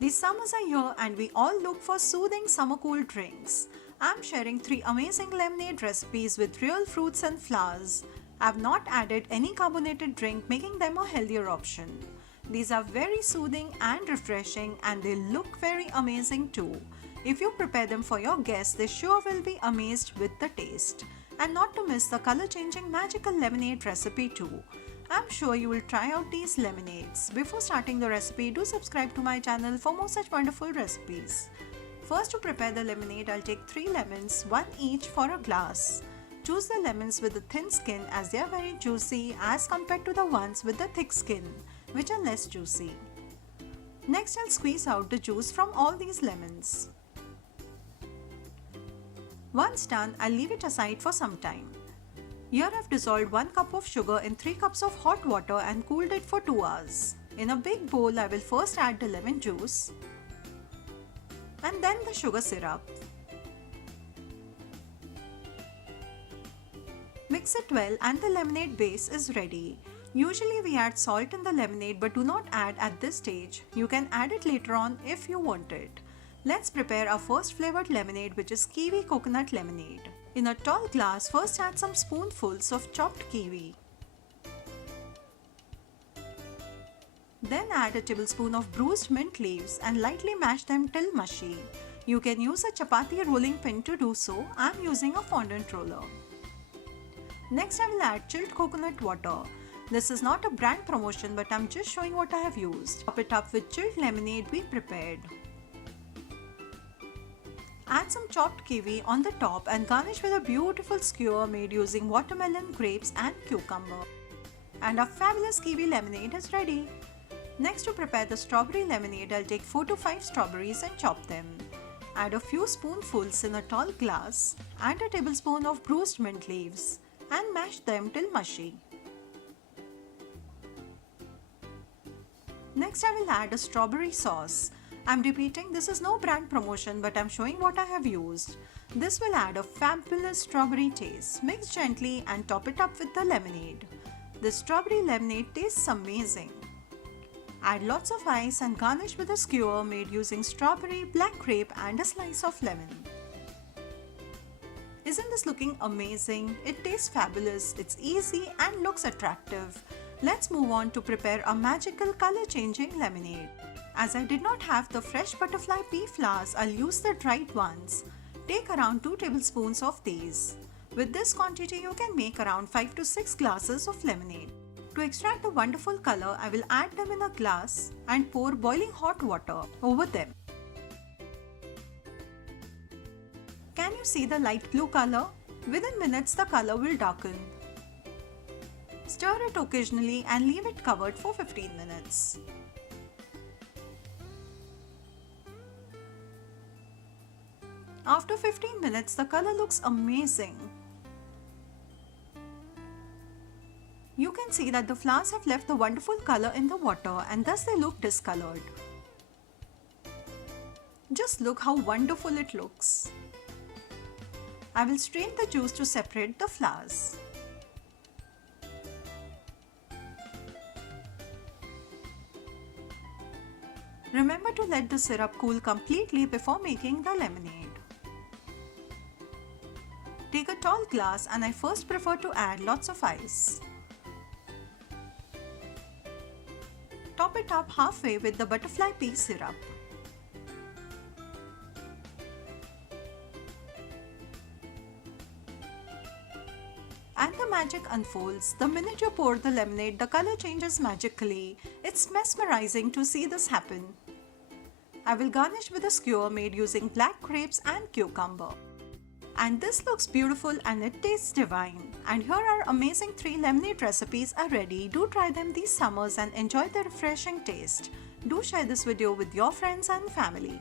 The summers are here and we all look for soothing summer cool drinks. I'm sharing 3 amazing lemonade recipes with real fruits and flowers. I've not added any carbonated drink, making them a healthier option. These are very soothing and refreshing and they look very amazing too. If you prepare them for your guests, they sure will be amazed with the taste. And not to miss the color changing magical lemonade recipe too. I'm sure you will try out these lemonades. Before starting the recipe, do subscribe to my channel for more such wonderful recipes. First, to prepare the lemonade, I'll take 3 lemons, one each for a glass. Choose the lemons with the thin skin as they are very juicy as compared to the ones with the thick skin, which are less juicy. Next, I'll squeeze out the juice from all these lemons. Once done, I'll leave it aside for some time. Here I've dissolved 1 cup of sugar in 3 cups of hot water and cooled it for 2 hours. In a big bowl, I will first add the lemon juice and then the sugar syrup. Mix it well and the lemonade base is ready. Usually we add salt in the lemonade but do not add at this stage. You can add it later on if you want it. Let's prepare our first flavored lemonade, which is kiwi coconut lemonade. In a tall glass, first add some spoonfuls of chopped kiwi. Then add a tablespoon of bruised mint leaves and lightly mash them till mushy. You can use a chapati rolling pin to do so. I'm using a fondant roller. Next, I will add chilled coconut water. This is not a brand promotion, but I'm just showing what I have used. Top it up with chilled lemonade we prepared. Add some chopped kiwi on the top and garnish with a beautiful skewer made using watermelon, grapes and cucumber. And our fabulous kiwi lemonade is ready. Next, to prepare the strawberry lemonade, I'll take 4 to 5 strawberries and chop them. Add a few spoonfuls in a tall glass, add a tablespoon of bruised mint leaves and mash them till mushy. Next, I will add a strawberry sauce. I'm repeating, this is no brand promotion, but I'm showing what I have used. This will add a fabulous strawberry taste. Mix gently and top it up with the lemonade. The strawberry lemonade tastes amazing. Add lots of ice and garnish with a skewer made using strawberry, black grape and a slice of lemon. Isn't this looking amazing? It tastes fabulous, it's easy and looks attractive. Let's move on to prepare a magical color changing lemonade. As I did not have the fresh butterfly pea flowers, I'll use the dried ones. Take around 2 tablespoons of these. With this quantity, you can make around 5 to 6 glasses of lemonade. To extract the wonderful color, I will add them in a glass and pour boiling hot water over them. Can you see the light blue color? Within minutes, the color will darken. Stir it occasionally and leave it covered for 15 minutes. After 15 minutes, the color looks amazing. You can see that the flowers have left the wonderful color in the water and thus they look discolored. Just look how wonderful it looks. I will strain the juice to separate the flowers. Remember to let the syrup cool completely before making the lemonade. Take a tall glass and I first prefer to add lots of ice. Top it up halfway with the butterfly pea syrup. And the magic unfolds. The minute you pour the lemonade, the color changes magically. It's mesmerizing to see this happen. I will garnish with a skewer made using black grapes and cucumber. And this looks beautiful and it tastes divine. And here our amazing 3 lemonade recipes are ready. Do try them these summers and enjoy the refreshing taste. Do share this video with your friends and family.